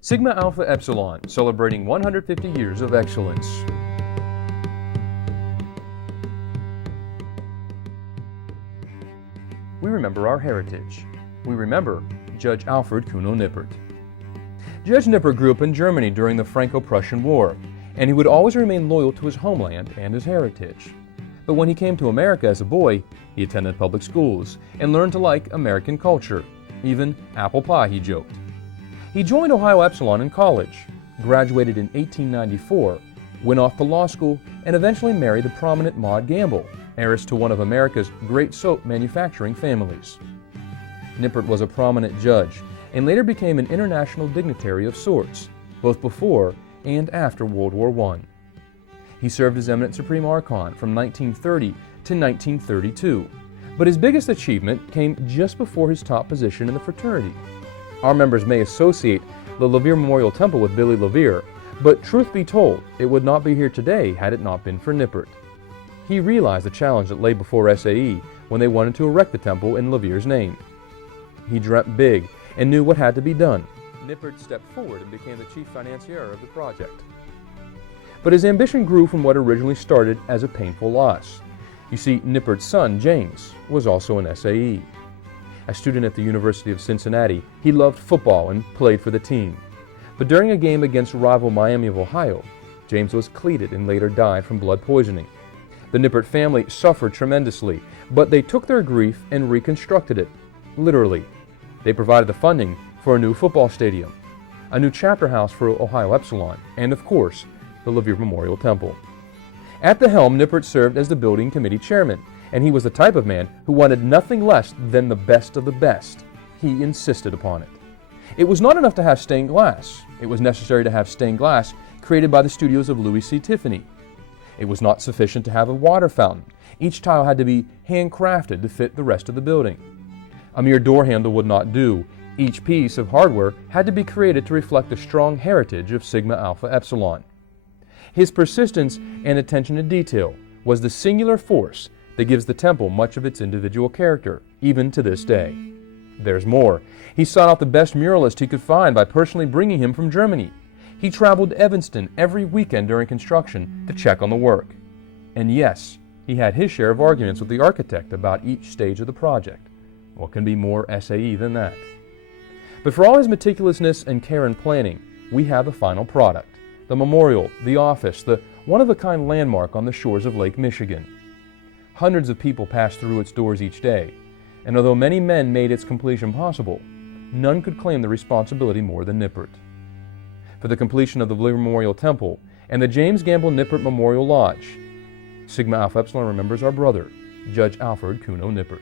Sigma Alpha Epsilon, celebrating 150 years of excellence. We remember our heritage. We remember Judge Alfred K. Nippert. Judge Nippert grew up in Germany during the Franco-Prussian War, and he would always remain loyal to his homeland and his heritage. But when he came to America as a boy, he attended public schools and learned to like American culture, even apple pie, he joked. He joined Ohio Epsilon in college, graduated in 1894, went off to law school, and eventually married the prominent Maud Gamble, heiress to one of America's great soap manufacturing families. Nippert was a prominent judge and later became an international dignitary of sorts, both before and after World War I. He served as eminent Supreme Archon from 1930 to 1932, but his biggest achievement came just before his top position in the fraternity. Our members may associate the LaVere Memorial Temple with Billy LaVere, but truth be told, it would not be here today had it not been for Nippert. He realized the challenge that lay before SAE when they wanted to erect the temple in LaVere's name. He dreamt big and knew what had to be done. Nippert stepped forward and became the chief financier of the project. But his ambition grew from what originally started as a painful loss. You see, Nippert's son, James, was also an SAE. A student at the University of Cincinnati, he loved football and played for the team. But during a game against rival Miami of Ohio, James was cleated and later died from blood poisoning. The Nippert family suffered tremendously, but they took their grief and reconstructed it, literally. They provided the funding for a new football stadium, a new chapter house for Ohio Epsilon, and of course, the LaVere Memorial Temple. At the helm, Nippert served as the building committee chairman, and he was the type of man who wanted nothing less than the best of the best. He insisted upon it. It was not enough to have stained glass. It was necessary to have stained glass created by the studios of Louis C. Tiffany. It was not sufficient to have a water fountain. Each tile had to be handcrafted to fit the rest of the building. A mere door handle would not do. Each piece of hardware had to be created to reflect the strong heritage of Sigma Alpha Epsilon. His persistence and attention to detail was the singular force that gives the temple much of its individual character, even to this day. There's more. He sought out the best muralist he could find by personally bringing him from Germany. He traveled to Evanston every weekend during construction to check on the work. And yes, he had his share of arguments with the architect about each stage of the project. What can be more SAE than that? But for all his meticulousness and care in planning, we have the final product. The memorial, the office, the one-of-a-kind landmark on the shores of Lake Michigan. Hundreds of people pass through its doors each day, and although many men made its completion possible, none could claim the responsibility more than Nippert. For the completion of the LaVere Memorial Temple and the James Gamble Nippert Memorial Lodge, Sigma Alpha Epsilon remembers our brother, Judge Alfred K. Nippert.